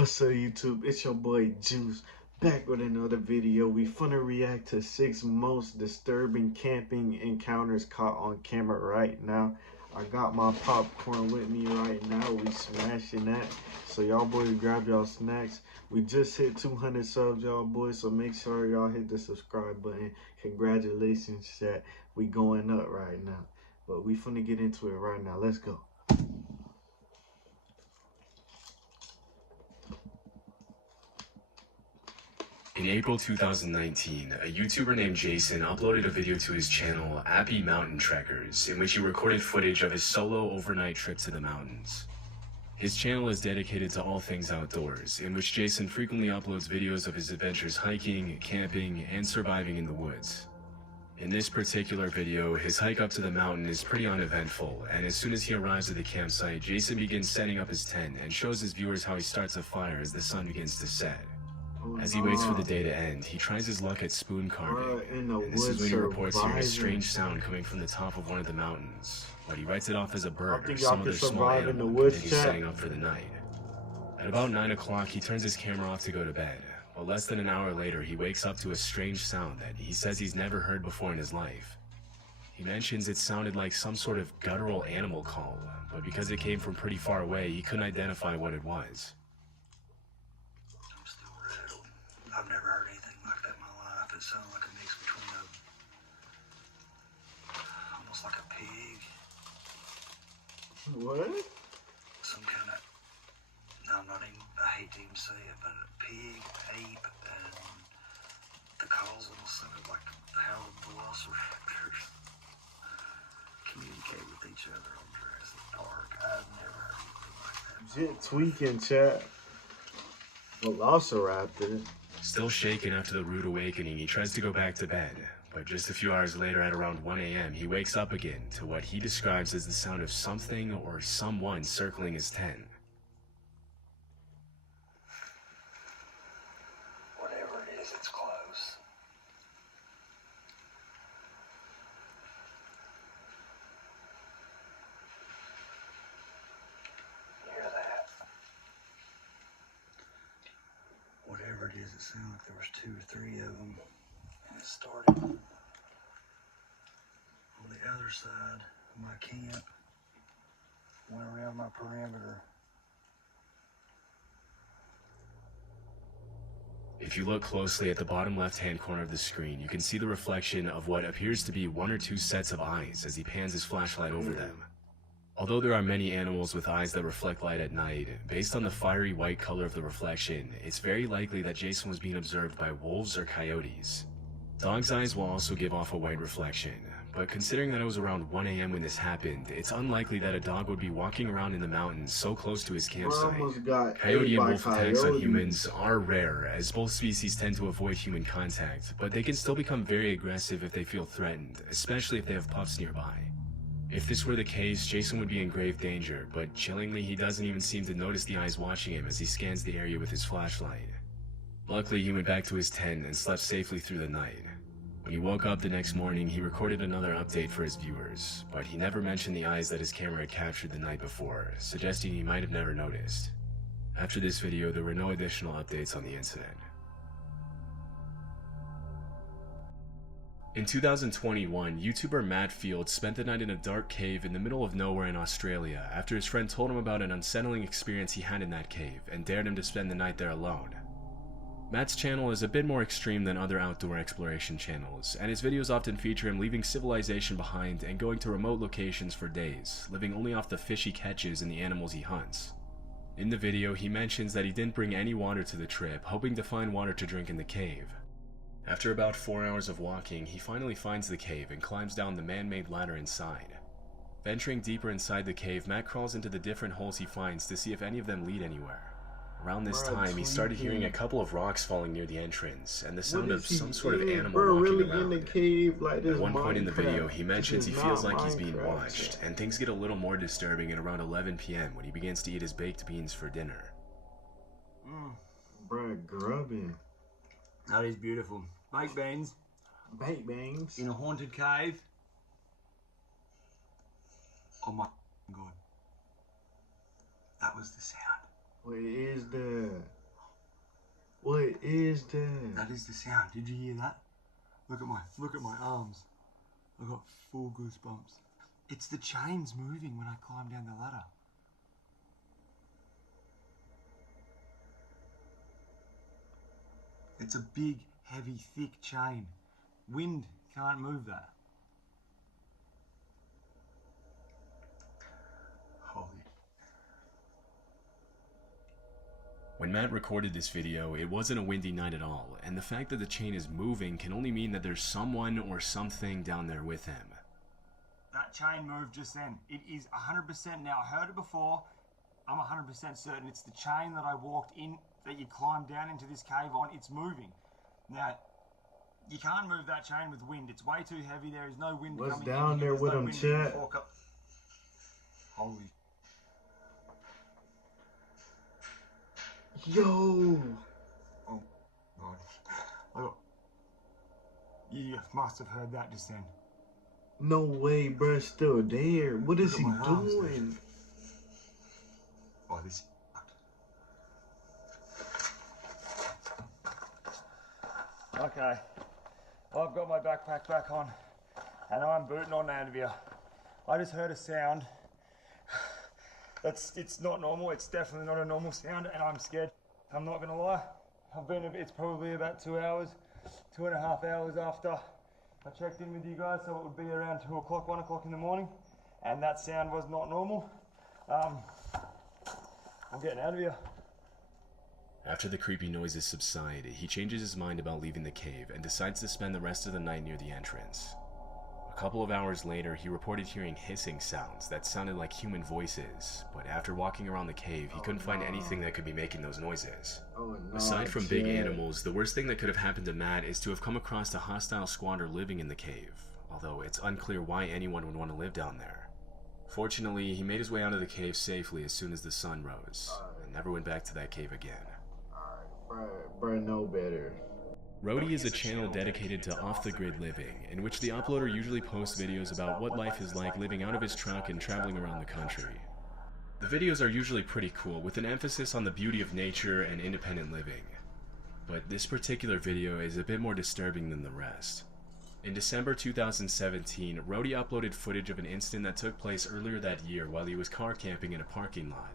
What's up, YouTube? It's your boy Juice, back with another video. We finna react to 6 most disturbing camping encounters caught on camera right now. I got my popcorn with me right now. We smashing that. So y'all boys grab y'all snacks. We just hit 200 subs, y'all boys, so make sure y'all hit the subscribe button. Congratulations, chat. We going up right now. But we finna get into it right now. Let's go. In April 2019, a YouTuber named Jason uploaded a video to his channel, Appy Mountain Trekkers, in which he recorded footage of his solo overnight trip to the mountains. His channel is dedicated to all things outdoors, in which Jason frequently uploads videos of his adventures hiking, camping, and surviving in the woods. In this particular video, his hike up to the mountain is pretty uneventful, and as soon as he arrives at the campsite, Jason begins setting up his tent and shows his viewers how he starts a fire as the sun begins to set. As he waits for the day to end, he tries his luck at spoon carving, and this is when he reports hearing a strange sound coming from the top of one of the mountains, but he writes it off as a bird or some other small animal, and he's setting up for the night. At about 9 o'clock, he turns his camera off to go to bed, but less than an hour later, he wakes up to a strange sound that he says he's never heard before in his life. He mentions it sounded like some sort of guttural animal call, but because it came from pretty far away, he couldn't identify what it was. I've never heard anything like that in my life. It sounded like a mix between almost like a pig. What? Some kind of, no, I'm not even, I hate to even say it, but a pig, ape, and the calls almost sounded like how the velociraptors communicate with each other on Jurassic Park. I've never heard anything like that. Jet tweaking, chat. Velociraptor. Still shaken after the rude awakening, he tries to go back to bed, but just a few hours later at around 1 a.m. he wakes up again to what he describes as the sound of something or someone circling his tent. Whatever it is, it's close. Hear that? Whatever it is, it sounded like there was 2 or 3 of them, and it started on the other side of my camp, went around my perimeter. If you look closely at the bottom left-hand corner of the screen, you can see the reflection of what appears to be 1 or 2 sets of eyes as he pans his flashlight over them. Although there are many animals with eyes that reflect light at night, based on the fiery white color of the reflection, it's very likely that Jason was being observed by wolves or coyotes. Dogs' eyes will also give off a white reflection, but considering that it was around 1 a.m. when this happened, it's unlikely that a dog would be walking around in the mountains so close to his campsite. Coyote and wolf attacks on humans are rare, as both species tend to avoid human contact, but they can still become very aggressive if they feel threatened, especially if they have pups nearby. If this were the case, Jason would be in grave danger, but chillingly he doesn't even seem to notice the eyes watching him as he scans the area with his flashlight. Luckily, he went back to his tent and slept safely through the night. When he woke up the next morning, he recorded another update for his viewers, but he never mentioned the eyes that his camera had captured the night before, suggesting he might have never noticed. After this video, there were no additional updates on the incident. In 2021, YouTuber Matt Field spent the night in a dark cave in the middle of nowhere in Australia after his friend told him about an unsettling experience he had in that cave and dared him to spend the night there alone. Matt's channel is a bit more extreme than other outdoor exploration channels, and his videos often feature him leaving civilization behind and going to remote locations for days, living only off the fish he catches and the animals he hunts. In the video, he mentions that he didn't bring any water to the trip, hoping to find water to drink in the cave. After about 4 hours of walking, he finally finds the cave and climbs down the man-made ladder inside. Venturing deeper inside the cave, Matt crawls into the different holes he finds to see if any of them lead anywhere. Around this time, he started hearing a couple of rocks falling near the entrance, and the sound of some sort of animal walking around. At one point in the video, he mentions he feels like he's being watched, and things get a little more disturbing at around 11 p.m. when he begins to eat his baked beans for dinner. Bruh, grubbing. That is beautiful. Baked beans. Baked beans. In a haunted cave. Oh my god. That was the sound. What is that? What is that? That is the sound. Did you hear that? Look at my arms. I got full goosebumps. It's the chains moving when I climb down the ladder. It's a big, heavy, thick chain. Wind can't move that. Holy. When Matt recorded this video, it wasn't a windy night at all, and the fact that the chain is moving can only mean that there's someone or something down there with him. That chain moved just then. It is 100% now. I heard it before. I'm 100% certain it's the chain that I walked in, that you climbed down into this cave on. It's moving. Now, you can't move that chain with wind. It's way too heavy. There is no wind What's coming down in. there There's with no him, wind in the chat? fork. Holy. Yo! Oh, God. Oh. You must have heard that just then. No way, bro. It's still there. What is Look he at my arms, doing? Oh, this. Okay, I've got my backpack back on and I'm booting on out of here. I just heard a sound. It's not normal. It's definitely not a normal sound and I'm scared. I'm not gonna lie. It's probably about 2 hours, 2.5 hours after I checked in with you guys, so it would be around 2 o'clock, 1 o'clock in the morning, and that sound was not normal. I'm getting out of here. After the creepy noises subside, he changes his mind about leaving the cave and decides to spend the rest of the night near the entrance. A couple of hours later, he reported hearing hissing sounds that sounded like human voices, but after walking around the cave, he couldn't find anything that could be making those noises. Aside from big animals, the worst thing that could have happened to Matt is to have come across a hostile squatter living in the cave, although it's unclear why anyone would want to live down there. Fortunately, he made his way out of the cave safely as soon as the sun rose, and never went back to that cave again. Bro, know better. Roadie is a channel dedicated to off-the-grid living, in which the uploader usually posts videos about what life is like living out of his truck and traveling around the country. The videos are usually pretty cool, with an emphasis on the beauty of nature and independent living. But this particular video is a bit more disturbing than the rest. In December 2017, Roadie uploaded footage of an incident that took place earlier that year while he was car camping in a parking lot.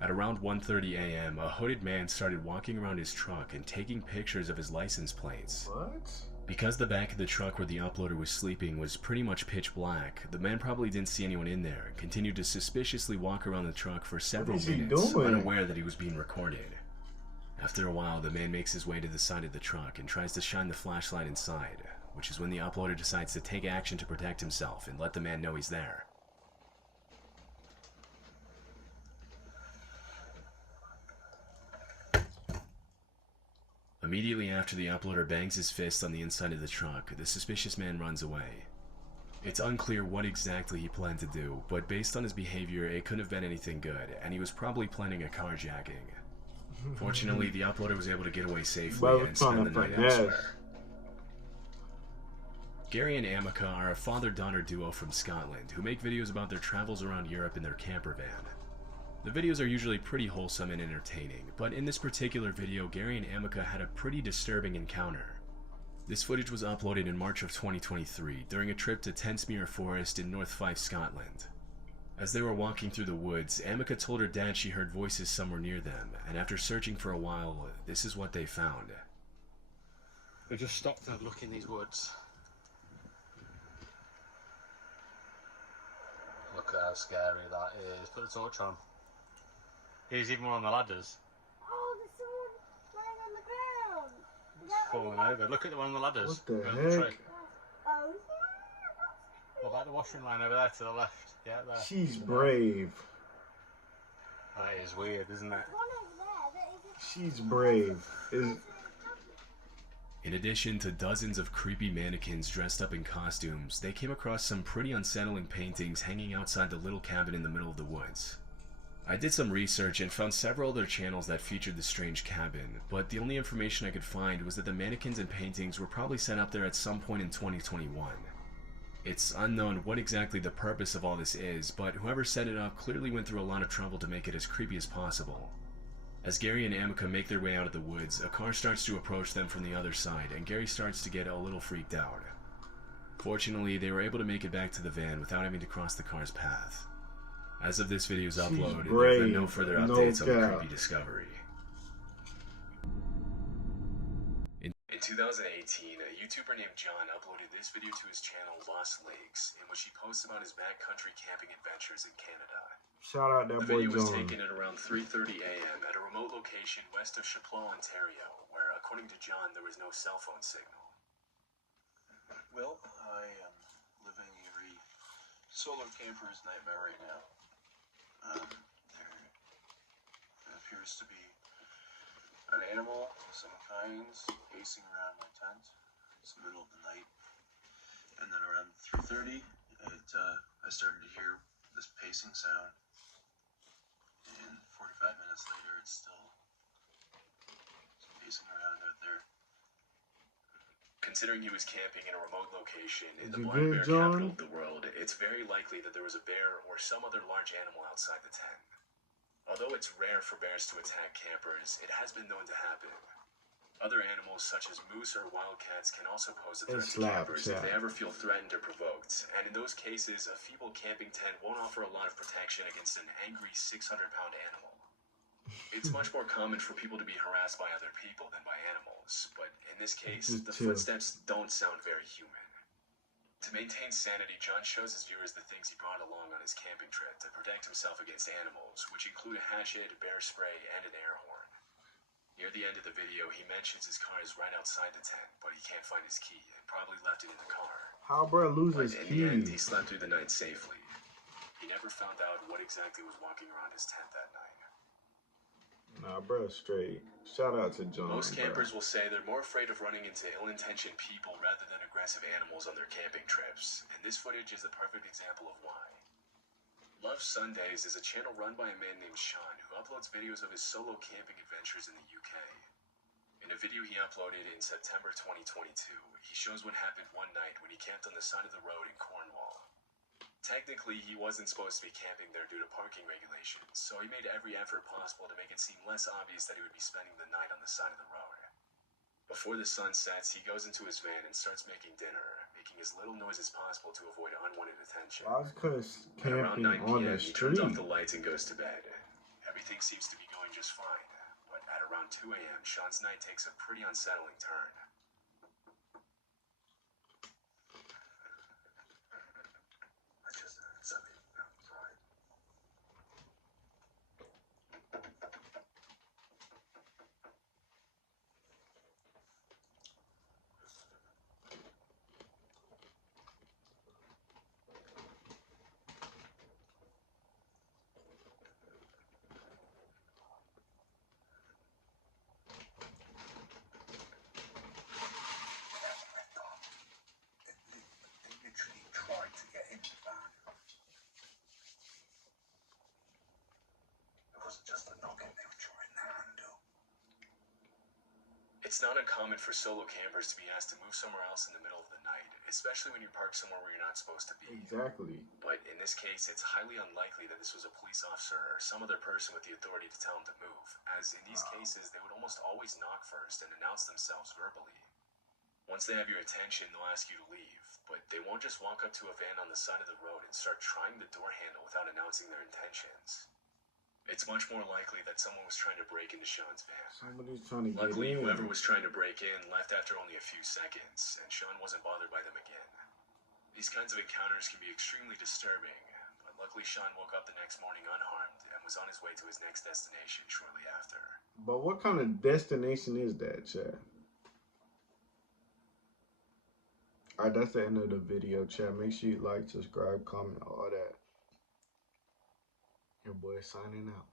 At around 1:30 a.m., a hooded man started walking around his truck and taking pictures of his license plates. What? Because the back of the truck where the uploader was sleeping was pretty much pitch black, the man probably didn't see anyone in there and continued to suspiciously walk around the truck for several minutes, unaware that he was being recorded. After a while, the man makes his way to the side of the truck and tries to shine the flashlight inside, which is when the uploader decides to take action to protect himself and let the man know he's there. Immediately after the uploader bangs his fist on the inside of the truck, the suspicious man runs away. It's unclear what exactly he planned to do, but based on his behavior, it couldn't have been anything good, and he was probably planning a carjacking. Fortunately, the uploader was able to get away safely and spend the night elsewhere. Gary and Amica are a father-daughter duo from Scotland who make videos about their travels around Europe in their camper van. The videos are usually pretty wholesome and entertaining, but in this particular video, Gary and Amica had a pretty disturbing encounter. This footage was uploaded in March of 2023 during a trip to Tensmere Forest in North Fife, Scotland. As they were walking through the woods, Amica told her dad she heard voices somewhere near them, and after searching for a while, this is what they found. We just stopped to look in these woods. Look at how scary that is. Put the torch on. Here's even one on the ladders. Oh, there's someone lying on the ground. It's falling over. Look at the one on the ladders. What the Over heck? tree. Oh, yeah, that's What about the washing line over there to the left? Yeah, there. She's brave. That is weird, isn't it? one over there that is She's brave. In addition to dozens of creepy mannequins dressed up in costumes, they came across some pretty unsettling paintings hanging outside the little cabin in the middle of the woods. I did some research and found several other channels that featured the strange cabin, but the only information I could find was that the mannequins and paintings were probably set up there at some point in 2021. It's unknown what exactly the purpose of all this is, but whoever set it up clearly went through a lot of trouble to make it as creepy as possible. As Gary and Amica make their way out of the woods, a car starts to approach them from the other side, and Gary starts to get a little freaked out. Fortunately, they were able to make it back to the van without having to cross the car's path. As of this video's upload, there have been no further updates on the creepy discovery. In 2018, a YouTuber named John uploaded this video to his channel Lost Lakes, in which he posts about his backcountry camping adventures in Canada. Shout out that The boy video was John. taken at around 3:30 a.m. at a remote location west of Chapleau, Ontario, where, according to John, there was no cell phone signal. Well, I am living a solo camper's nightmare right now. There appears to be an animal of some kinds pacing around my tent. It's the middle of the night, and then around 3:30, I started to hear this pacing sound, and 45 minutes later, it's still pacing around out there. Considering he was camping in a remote location in the You blind good, bear John? capital of the world, it's very likely that there was a bear or some other large animal outside the tent. Although it's rare for bears to attack campers, it has been known to happen. Other animals such as moose or wildcats can also pose a threat to campers if they ever feel threatened or provoked, and in those cases, a feeble camping tent won't offer a lot of protection against an angry 600-pound animal. It's much more common for people to be harassed by other people than by animals, but in this case, the footsteps don't sound very human. To maintain sanity, John shows his viewers the things he brought along on his camping trip to protect himself against animals, which include a hatchet, bear spray, and an air horn. Near the end of the video, he mentions his car is right outside the tent, but he can't find his key and probably left it in the car. How bro lose But his in the end, he keys? slept through the night safely. He never found out what exactly was walking around his tent that night. Nah, bro, straight. Shout out to John. Most campers will say they're more afraid of running into ill-intentioned people rather than aggressive animals on their camping trips, and this footage is the perfect example of why. Love Sundays is a channel run by a man named Sean who uploads videos of his solo camping adventures in the UK. In a video he uploaded in September 2022, he shows what happened one night when he camped on the side of the road in Cornwall. Technically, he wasn't supposed to be camping there due to parking regulations, so he made every effort possible to make it seem less obvious that he would be spending the night on the side of the road. Before the sun sets, he goes into his van and starts making dinner, making as little noise as possible to avoid unwanted attention. Why is cuz At around camping 9 on p.m., the he turns street? off the lights and goes to bed. Everything seems to be going just fine, but at around 2 a.m., Sean's night takes a pretty unsettling turn. I just heard something outside. They literally tried to get in the van. It wasn't just the knocking, they were trying the handle. It's not uncommon for solo campers to be asked to move somewhere else in the middle of the night, especially when you park somewhere where you're not supposed to be. Exactly. But in this case, it's highly unlikely that this was a police officer or some other person with the authority to tell him to move, as in these cases, they would almost always knock first and announce themselves verbally. Once they have your attention, they'll ask you to leave, but they won't just walk up to a van on the side of the road and start trying the door handle without announcing their intentions. It's much more likely that someone was trying to break into Sean's van. Somebody's trying to get Luckily, in. whoever was trying to break in left after only a few seconds, and Sean wasn't bothered by them again. These kinds of encounters can be extremely disturbing, but luckily Sean woke up the next morning unharmed and was on his way to his next destination shortly after. But what kind of destination is that, chat? Alright, that's the end of the video, chat. Make sure you like, subscribe, comment, all that. Your boy signing out.